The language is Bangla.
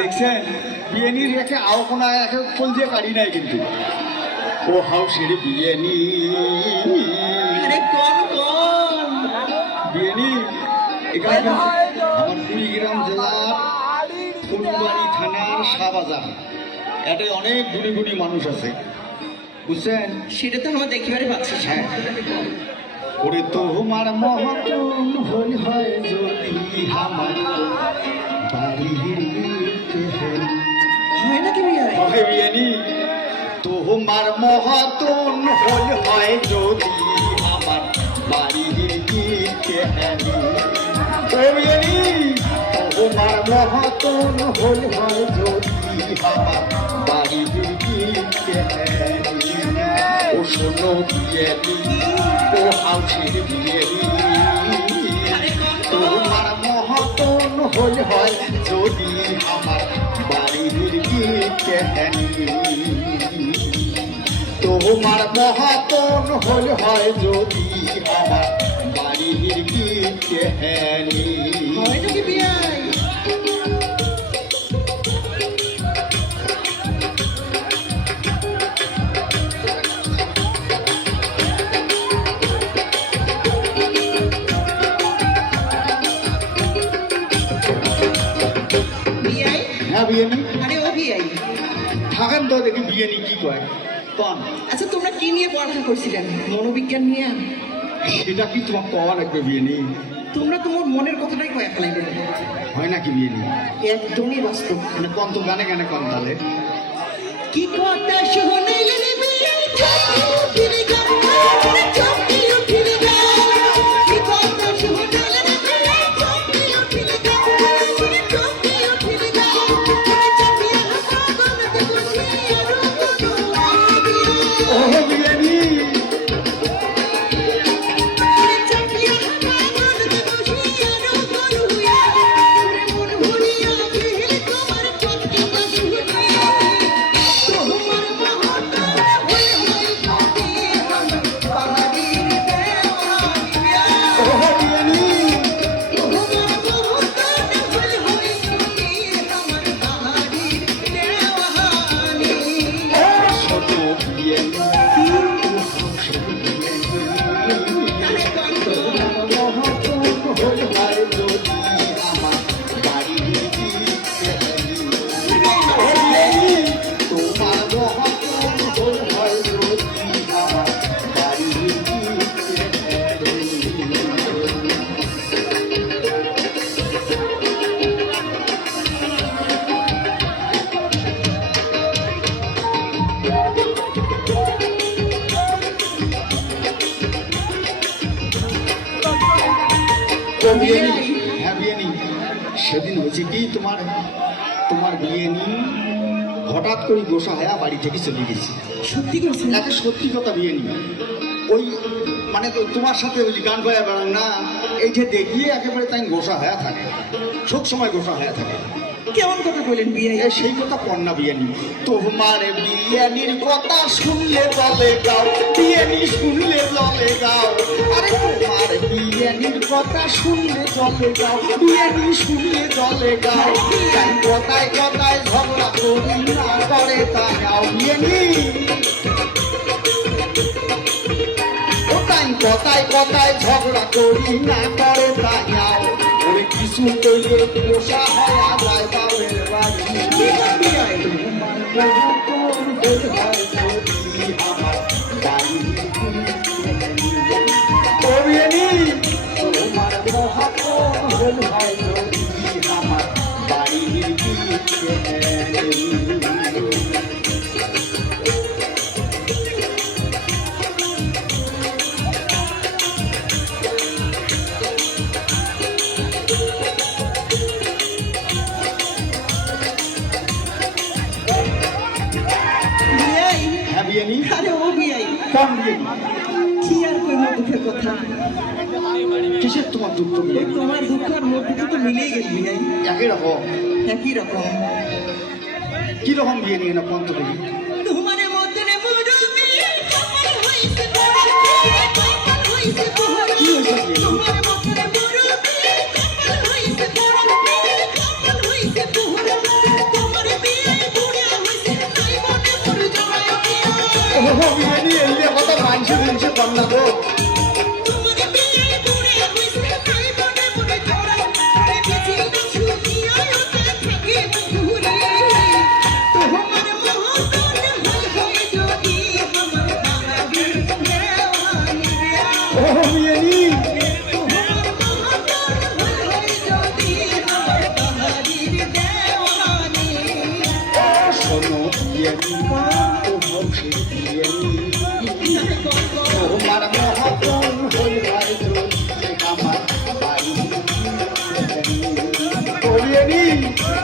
দেখছেন বিরিয়ানি রেখে আও কোনা একে ফুল দিয়ে কাটি নাই কিন্তু ও হাউসের বিরিয়ানি আরে কোন কোন বিরিয়ানি এখানে আমার কুড়িগ্রাম জেলার ফুলবাড়ি থানার শাহবাজার এটা অনেক গুণী গুণী মানুষ আছে বুঝছেন সেটা তো আমার দেখিবারে পাচ্ছি। হ্যাঁ ওরে তোমার মহতন হল হয় যদি আমার বাড়িতে হয় নাকি বিয়াই? হয় বিয়ানি তোমার মহতন হল হয় যদি আমার বাড়ির গীতে ও বিয়ানি তোমার মহতন হল হয় যদি আমার বাড়ির গীতে ও শোনো বিয়ানি ও হাউসের বিয়ানি তোমার মহতন হল হয় যদি আমার বাড়ির গীতে তোমার মহতন হল হয় যদি আমার বাড়ির গীতে হয় নাকি বিয়াই? বিয়াই? হ্যাঁ বিয়ানি আরে ও বিয়াই, থাকেন তো দেখি বিয়ানি কি কয় কন আচ্ছা তোমরা কি নিয়ে পড়াশোনা করছিলেন? মনোবিজ্ঞান নিয়ে? সেটা কি তোমার কওয়া লাগবে বিয়ানি তোমরা তোমার মনের কথাটাই কয়ে ফেলাইবেন। হয় নাকি বিয়ানি একদমই বাস্তব। মানে কন তো গানে গানে কন তাহলে কি কথা শুনাইলেন বিয়াই? চমকি উঠিলে গান, চমকি উঠিলে গান। কি কথা শুনাইলেন বিয়াই? চমকি উঠিলে গান, চমকি উঠিলে গান। চাপিয়া পাগলতে বসিয়া রূপ ও বিয়ানি চাপিয়া পাগলতে বসিয়া রূপ রুইয়া। মন ভরিয়া ফিরে তোমার চমকি বাজুয়া। তোমার মহত্ব হয়ে হয়ে চমকি আমার বাড়ির দেওয়ানিয়া। ও বিয়ানি তোমার মহত্ব হয়ে হয়ে চমকি আমার বাড়ির দেওয়ানি। ছোট বিয়ানি হাউসের সেদিন হয়েছে কি তোমার তোমার বিয়ানি হঠাৎ করে গোসা হয়া বাড়ি থেকে চলে গেছি সত্যি করছেন? একটা সত্যি কথা বিয়ানি ওই মানে তোমার সাথে ওই যে গান গায়া বেড়ান না এই যে দেখিয়ে একেবারে তাই গোসা হয়া থাকে সব সময় গোসা হয়া থাকে কেমন কথা বলেন বিয়াই? এই সেই কথা কন্যা বিয়ানি তোমার বিয়ানির কথা শুনলে জলে গাও বিয়ানি শুনলে জলে গাও আরে তোমার বিয়ানির কথা শুনলে জলে গাও বিয়ানি শুনলে জলে গাও তাই কথায় কথায় ঝগড়া করি না করে তাই গাও বিয়ানি ও তাই কথায় কথায় ঝগড়া করি না করে তাই গাও ওরে কিছু কইলে পোষা হওয়া যায় বাবের বাড়ি কি বল বিয়াই? বিয়াই? আরে ও বিয়াই, কি আর কইব দুঃখের কথা? কিসের তোমার দুঃখ ওই তোমার দুঃখ আর মোর দুঃখ তো মিলেই গেল বিয়াই, একই রকম একই রকম। কি রকম বিয়ে নিয়ে না পন্ত করি তোমার মতনে মুরব্বি কপাল হইছে বড়, কপাল হইছে বড়। কি হয়েছে বিয়ে? তোমার মতনে মুরব্বি কপাল হইছে বড়, কপাল হইছে বড়। বিরিয়ানি